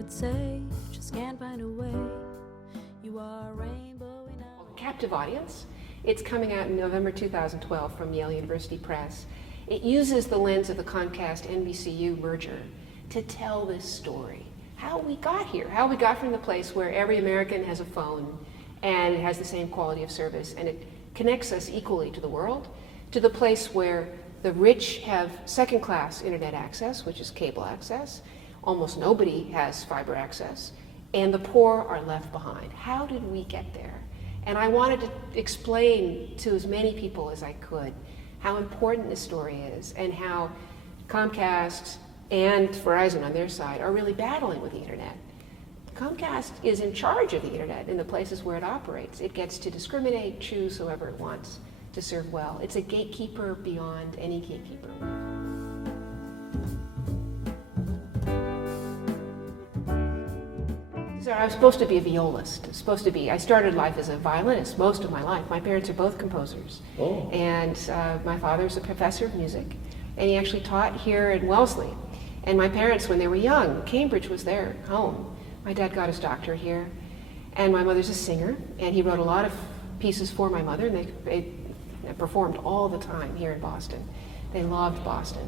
could say, just can't find a way. You are a rainbow in a... Captive Audience. It's coming out in November 2012 from Yale University Press. It uses the lens of the Comcast-NBCU merger to tell this story. How we got here, how we got from the place where every American has a phone and it has the same quality of service and it connects us equally to the world, to the place where the rich have second-class internet access, which is cable access. Almost nobody has fiber access, and the poor are left behind. How did we get there? And I wanted to explain to as many people as I could how important this story is and how Comcast and Verizon on their side are really battling with the internet. Comcast is in charge of the internet in the places where it operates. It gets to discriminate, choose whoever it wants to serve well. It's a gatekeeper beyond any gatekeeper. So I was supposed to be a violist. I started life as a violinist most of my life. My parents are both composers. Oh. And my father's a professor of music, and he actually taught here at Wellesley. And my parents, when they were young, Cambridge was their home. My dad got his doctorate here, and my mother's a singer, and he wrote a lot of pieces for my mother, and they performed all the time here in Boston. They loved Boston.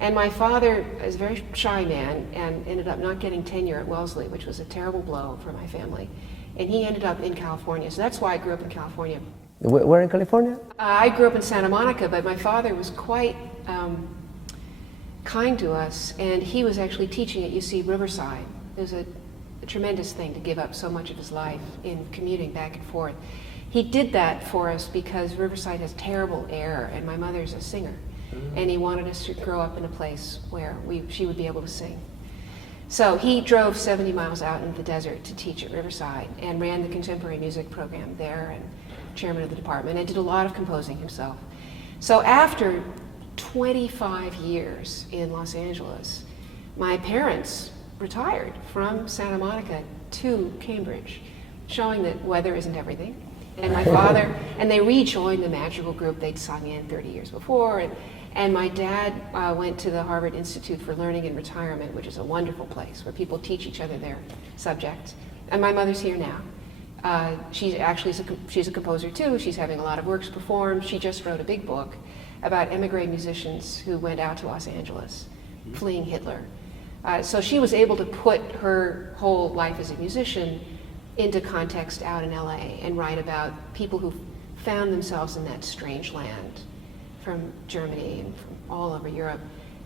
And my father is a very shy man and ended up not getting tenure at Wellesley, which was a terrible blow for my family. And he ended up in California, so that's why I grew up in California. Where in California? I grew up in Santa Monica, but my father was quite kind to us, and he was actually teaching at UC Riverside. It was a tremendous thing to give up so much of his life in commuting back and forth. He did that for us because Riverside has terrible air, and my mother's a singer. And he wanted us to grow up in a place where she would be able to sing. So he drove 70 miles out into the desert to teach at Riverside and ran the contemporary music program there and chairman of the department and did a lot of composing himself. So after 25 years in Los Angeles, my parents retired from Santa Monica to Cambridge, showing that weather isn't everything. And my father, and they rejoined the magical group they'd sung in 30 years before. And my dad went to the Harvard Institute for Learning and Retirement, which is a wonderful place where people teach each other their subjects. And my mother's here now. She's a composer too. She's having a lot of works performed. She just wrote a big book about emigre musicians who went out to Los Angeles, fleeing Hitler. So she was able to put her whole life as a musician into context out in LA and write about people who found themselves in that strange land from Germany and from all over Europe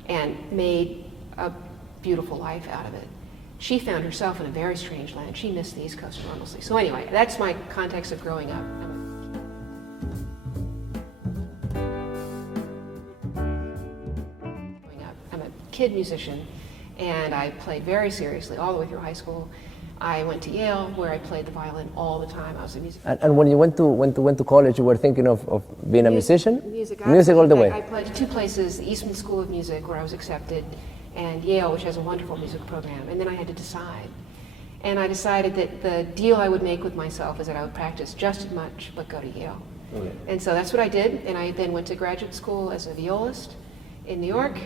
and made a beautiful life out of it. She found herself in a very strange land. She missed the East Coast enormously. So anyway, that's my context of growing up. I'm a kid musician, and I played very seriously all the way through high school. I went to Yale, where I played the violin all the time. I was a musician. And when you went to college, you were thinking of being a musician? Music all the way? I played at two places, the Eastman School of Music, where I was accepted, and Yale, which has a wonderful music program. And then I had to decide. And I decided that the deal I would make with myself is that I would practice just as much, but go to Yale. Okay. And so that's what I did. And I then went to graduate school as a violist in New York.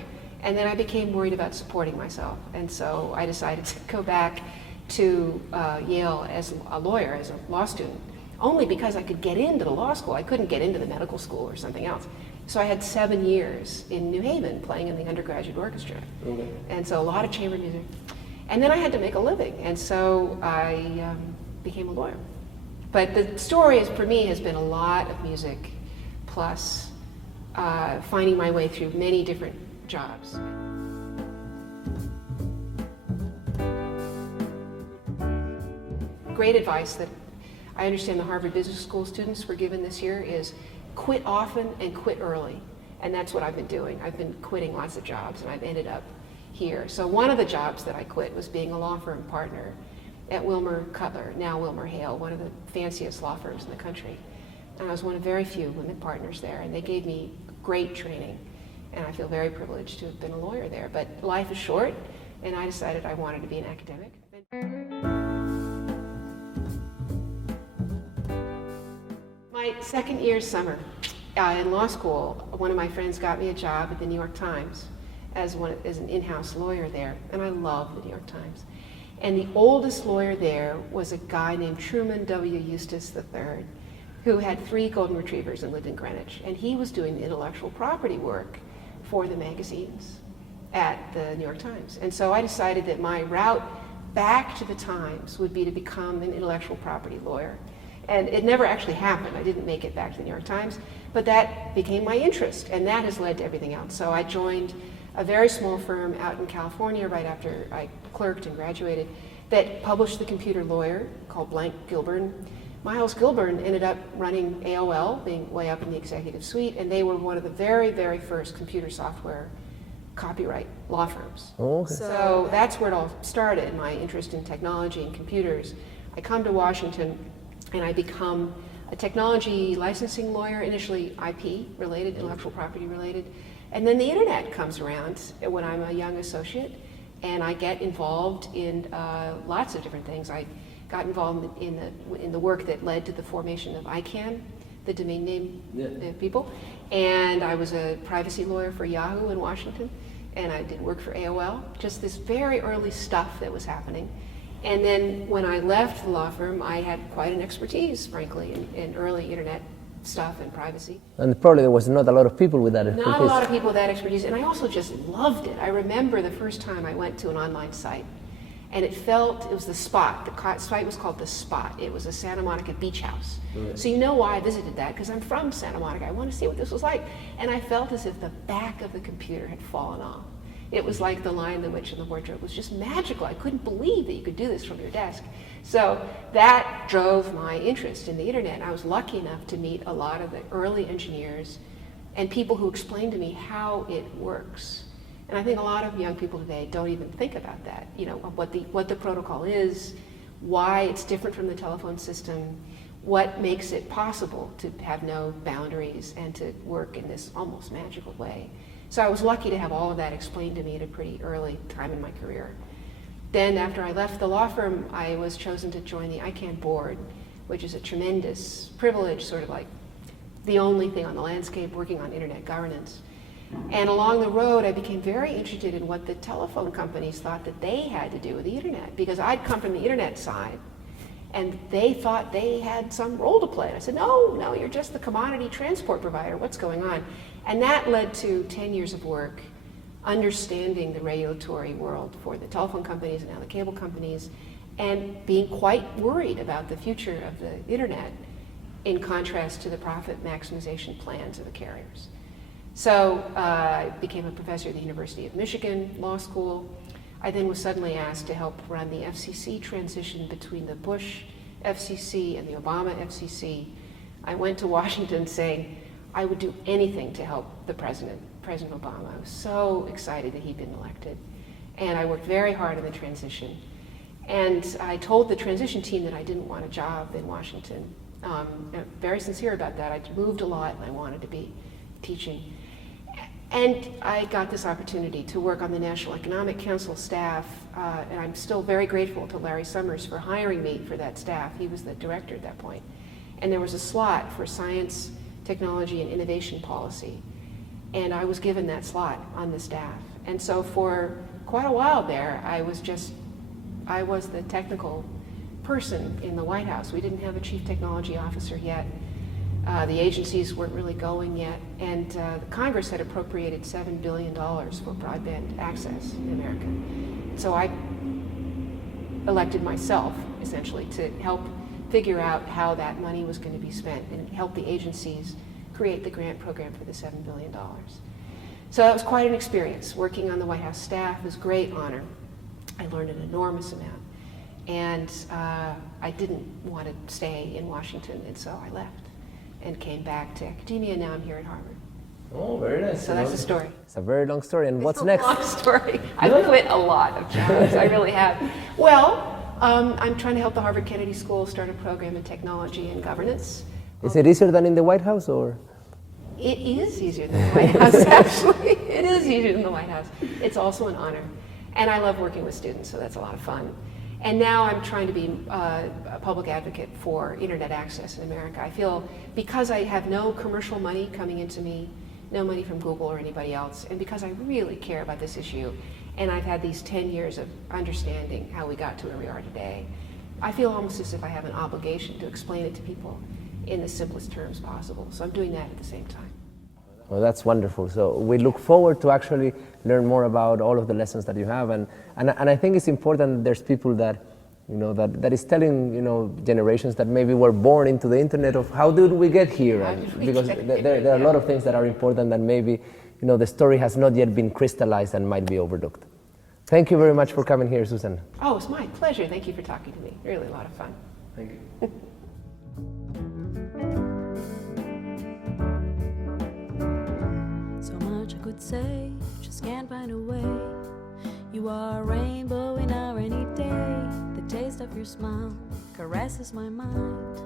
And then I became worried about supporting myself. And so I decided to go back to Yale as a lawyer, as a law student, only because I could get into the law school. I couldn't get into the medical school or something else. So I had 7 years in New Haven playing in the undergraduate orchestra. Okay. And so a lot of chamber music. And then I had to make a living, and so I became a lawyer. But the story for me has been a lot of music, plus finding my way through many different jobs. Great advice that I understand the Harvard Business School students were given this year is quit often and quit early. And that's what I've been doing. I've been quitting lots of jobs, and I've ended up here. So one of the jobs that I quit was being a law firm partner at Wilmer Cutler, now Wilmer Hale, one of the fanciest law firms in the country. And I was one of very few women partners there, and they gave me great training. And I feel very privileged to have been a lawyer there. But life is short, and I decided I wanted to be an academic. My second year summer in law school, one of my friends got me a job at the New York Times as an in-house lawyer there, and I love the New York Times. And the oldest lawyer there was a guy named Truman W. Eustace III, who had 3 golden retrievers and lived in Greenwich. And he was doing the intellectual property work for the magazines at the New York Times. And so I decided that my route back to the Times would be to become an intellectual property lawyer. And it never actually happened. I didn't make it back to the New York Times, but that became my interest, and that has led to everything else. So I joined a very small firm out in California right after I clerked and graduated that published The Computer Lawyer, called Blank Gilburn. Miles Gilburn ended up running AOL, being way up in the executive suite, and they were one of the very, very first computer software copyright law firms. Oh, okay. So that's where it all started, my interest in technology and computers. I come to Washington and I become a technology licensing lawyer, initially IP related, intellectual property related. And then the internet comes around when I'm a young associate, and I get involved in lots of different things. I got involved in the work that led to the formation of ICANN, the domain name people. And I was a privacy lawyer for Yahoo in Washington, and I did work for AOL, just this very early stuff that was happening. And then when I left the law firm, I had quite an expertise, frankly, in early internet stuff and privacy. And probably there was not a lot of people with that expertise. Not a lot of people with that expertise, and I also just loved it. I remember the first time I went to an online site, and it was the Spot. The site was called The Spot. It was a Santa Monica beach house. Right. So you know why I visited that, because I'm from Santa Monica. I want to see what this was like. And I felt as if the back of the computer had fallen off. It was like The Lion, the Witch, and the Wardrobe. It was just magical. I couldn't believe that you could do this from your desk. So that drove my interest in the internet. I was lucky enough to meet a lot of the early engineers and people who explained to me how it works. And I think a lot of young people today don't even think about that. You know, what the protocol is, why it's different from the telephone system, what makes it possible to have no boundaries and to work in this almost magical way. So I was lucky to have all of that explained to me at a pretty early time in my career. Then after I left the law firm, I was chosen to join the ICANN board, which is a tremendous privilege, sort of like the only thing on the landscape working on internet governance. And along the road, I became very interested in what the telephone companies thought that they had to do with the internet, because I'd come from the internet side, and they thought they had some role to play. And I said, no, you're just the commodity transport provider. What's going on? And that led to 10 years of work understanding the regulatory world for the telephone companies and now the cable companies, and being quite worried about the future of the internet in contrast to the profit maximization plans of the carriers. So I became a professor at the University of Michigan Law School. I then was suddenly asked to help run the FCC transition between the Bush FCC and the Obama FCC. I went to Washington saying I would do anything to help the President Obama. I was so excited that he'd been elected. And I worked very hard on the transition. And I told the transition team that I didn't want a job in Washington. Very sincere about that. I moved a lot and I wanted to be teaching. And I got this opportunity to work on the National Economic Council staff, and I'm still very grateful to Larry Summers for hiring me for that staff. He was the director at that point. And there was a slot for science, technology, and innovation policy. And I was given that slot on the staff. And so for quite a while there, I was the technical person in the White House. We didn't have a chief technology officer yet. The agencies weren't really going yet, and Congress had appropriated $7 billion for broadband access in America. So I elected myself, essentially, to help figure out how that money was going to be spent and help the agencies create the grant program for the $7 billion. So that was quite an experience. Working on the White House staff was a great honor. I learned an enormous amount. And I didn't want to stay in Washington, and so I left and came back to academia. Now I'm here at Harvard. Oh, very nice. So that's the story. It's a very long story. And what's next? It's a long story. I've quit a lot of jobs. I really have. Well, I'm trying to help the Harvard Kennedy School start a program in technology and governance. Is it easier than in the White House, or? It is easier than the White House, actually. It is easier than the White House. It's also an honor. And I love working with students, so that's a lot of fun. And now I'm trying to be a public advocate for internet access in America. I feel because I have no commercial money coming into me, no money from Google or anybody else, and because I really care about this issue, And I've had these 10 years of understanding how we got to where we are today. I feel almost as if I have an obligation to explain it to people in the simplest terms possible. So I'm doing that at the same time. Well, that's wonderful. So we look forward to actually learn more about all of the lessons that you have. And I think it's important that there's people that, that is telling, generations that maybe were born into the internet of how did we get here? Because there are a lot of things that are important that maybe, the story has not yet been crystallized and might be overlooked. Thank you very much for coming here, Susan. Oh, it's my pleasure. Thank you for talking to me. Really a lot of fun. Thank you. So much I could say, just can't find a way. You are a rainbow in our rainy day. The taste of your smile caresses my mind.